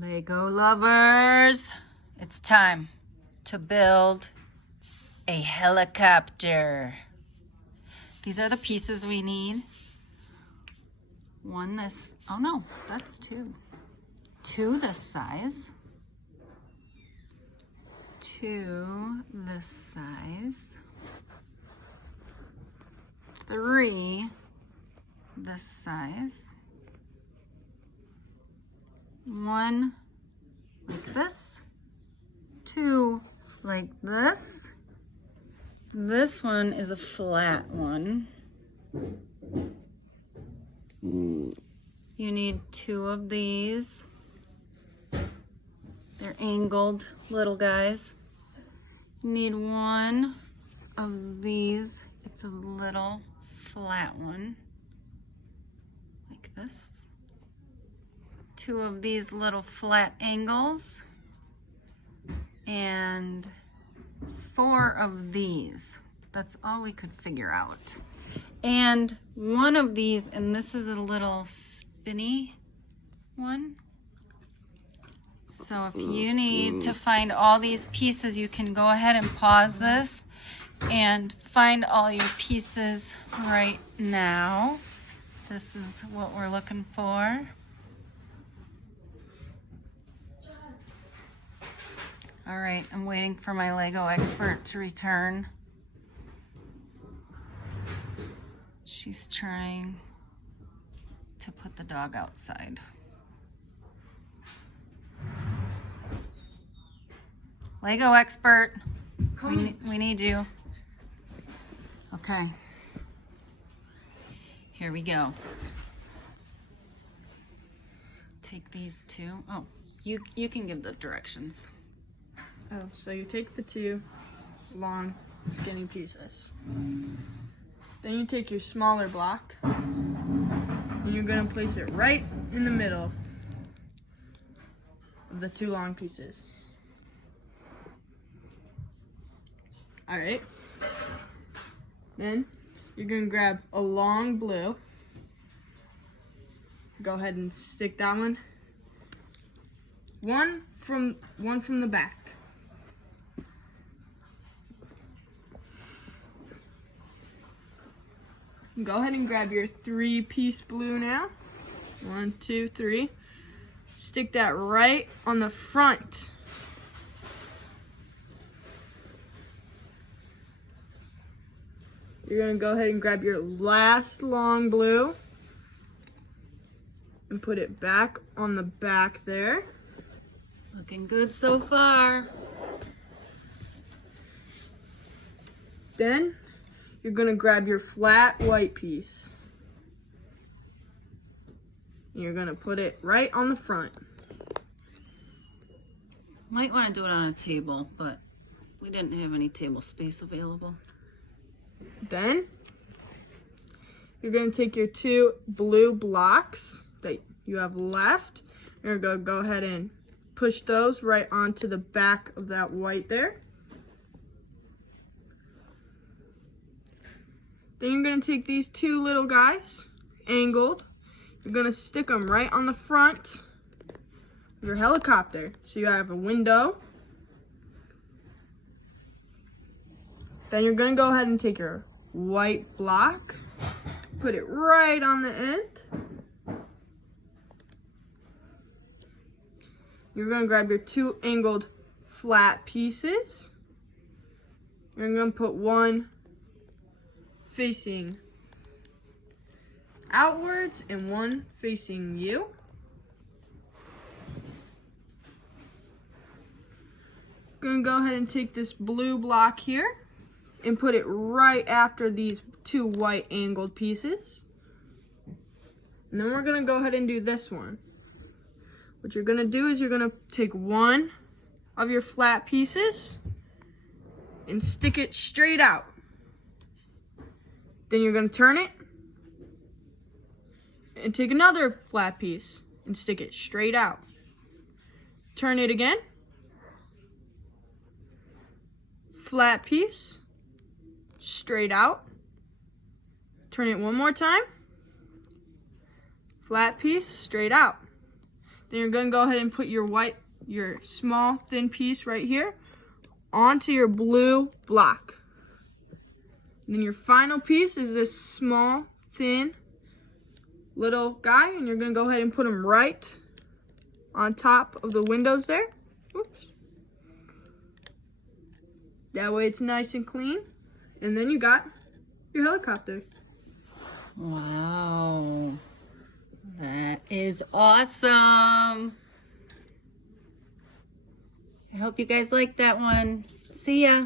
Lego lovers, it's time to build a helicopter. These are the pieces we need. One this, oh no, that's two. Two this size. Two this size. Three this size. One like this, two like this. This one is a flat one. You need two of these. They're angled little guys. You need one of these. It's a little flat one, like this. Two of these little flat angles and four of these. That's all we could figure out. And one of these, and this is a little spinny one. So if you need to find all these pieces, you can go ahead and pause this and find all your pieces right now. This is what we're looking for. All right, I'm waiting for my Lego expert to return. She's trying to put the dog outside. Lego expert, we need you. Okay, here we go. Take these two. Oh, you can give the directions. Oh, so you take the two long, skinny pieces. Then you take your smaller block, and you're gonna place it right in the middle of the two long pieces. All right. Then you're gonna grab a long blue. Go ahead and stick that one. One from the back. Go ahead and grab your 3-piece blue now. 1, 2, 3. Stick that right on the front. You're gonna go ahead and grab your last long blue and put it back on the back there. Looking good so far. Then you're gonna grab your flat white piece. And you're gonna put it right on the front. Might want to do it on a table, but we didn't have any table space available. Then you're gonna take your two blue blocks that you have left. You're gonna go ahead and push those right onto the back of that white there. Then you're gonna take these two little guys, angled. You're gonna stick them right on the front of your helicopter. So you have a window. Then you're gonna go ahead and take your white block, put it right on the end. You're gonna grab your two angled flat pieces. You're gonna put one facing outwards and one facing you. Gonna go ahead and take this blue block here and put it right after these two white angled pieces. And then we're gonna go ahead and do this one. What you're gonna do is you're gonna take one of your flat pieces and stick it straight out. Then you're gonna turn it and take another flat piece and stick it straight out. Turn it again. Flat piece, straight out. Turn it one more time. Flat piece, straight out. Then you're gonna go ahead and put your small thin piece right here onto your blue block. And then your final piece is this small, thin, little guy, and you're gonna go ahead and put him right on top of the windows there. Oops. That way it's nice and clean. And then you got your helicopter. Wow. That is awesome. I hope you guys like that one. See ya.